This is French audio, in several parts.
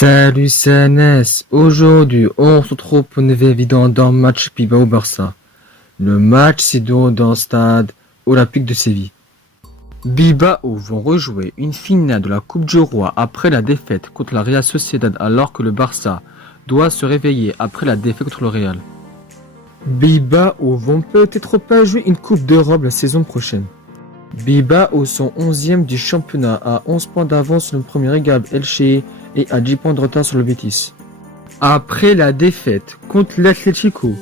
Salut CNS, aujourd'hui on se retrouve pour une nouvelle vidéo dans le match Bilbao-Barça. Le match s'est déroulé dans le stade olympique de Séville. Bilbao vont rejouer une finale de la Coupe du Roi après la défaite contre la Real Sociedad alors que le Barça doit se réveiller après la défaite contre le Real. Bilbao vont peut-être pas jouer une Coupe d'Europe la saison prochaine. Bilbao sont 11e du championnat à 11 points d'avance sur le premier égal Elche et à 10 points de retard sur le Betis. Après la défaite contre l'Atlético,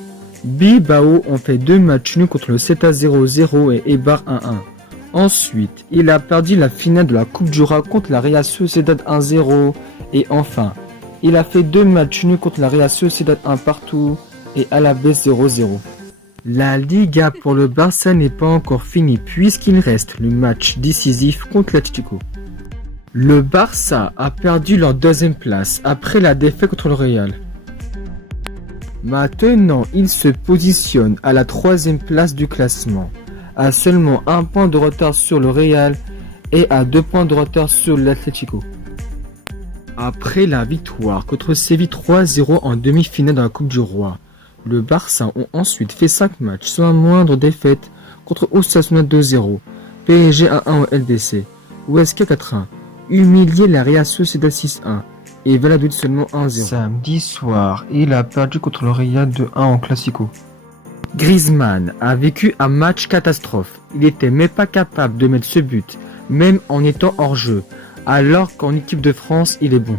Bilbao ont fait 2 matchs nuls contre le Celta 0-0 et Eibar 1-1. Ensuite, il a perdu la finale de la Coupe du Roi contre la Real Sociedad 1-0 et enfin, il a fait 2 matchs nuls contre la Real Sociedad 1 partout et Alaves 0-0. La Liga pour le Barça n'est pas encore finie puisqu'il reste le match décisif contre l'Atlético. Le Barça a perdu leur deuxième place après la défaite contre le Real. Maintenant, il se positionne à la troisième place du classement, à seulement 1 point de retard sur le Real et à 2 points de retard sur l'Atlético. Après la victoire contre Séville 3-0 en demi-finale de la Coupe du Roi, le Barça ont ensuite fait 5 matchs sans la moindre défaite contre Osasuna 2-0, PSG 1-1 au LDC, Huesca 4-1, humilié la Real Sociedad 6-1 et Valladolid seulement 1-0. Samedi soir, il a perdu contre le Real 2-1 en Classico. Griezmann a vécu un match catastrophe. Il était même pas capable de mettre ce but, même en étant hors jeu, alors qu'en équipe de France, il est bon.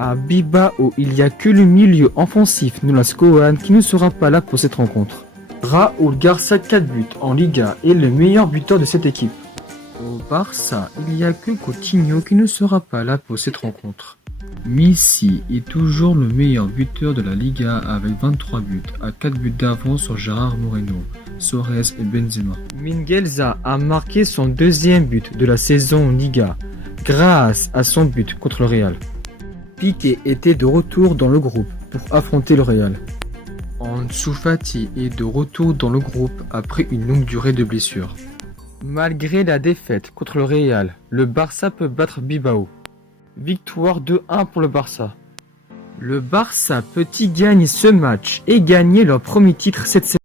À Bilbao, il n'y a que le milieu offensif Nicolas Kohan qui ne sera pas là pour cette rencontre. Raúl García 4 buts en Liga est le meilleur buteur de cette équipe. Au Barça, il n'y a que Coutinho qui ne sera pas là pour cette rencontre. Messi est toujours le meilleur buteur de la Liga avec 23 buts, à 4 buts d'avance sur Gérard Moreno, Suárez et Benzema. Mingueza a marqué son deuxième but de la saison en Liga, grâce à son but contre le Real. Piqué était de retour dans le groupe pour affronter le Real. Ansu Fati est de retour dans le groupe après une longue durée de blessure. Malgré la défaite contre le Real, le Barça peut battre Bilbao. Victoire 2-1 pour le Barça. Le Barça peut-y gagner ce match et gagner leur premier titre cette saison.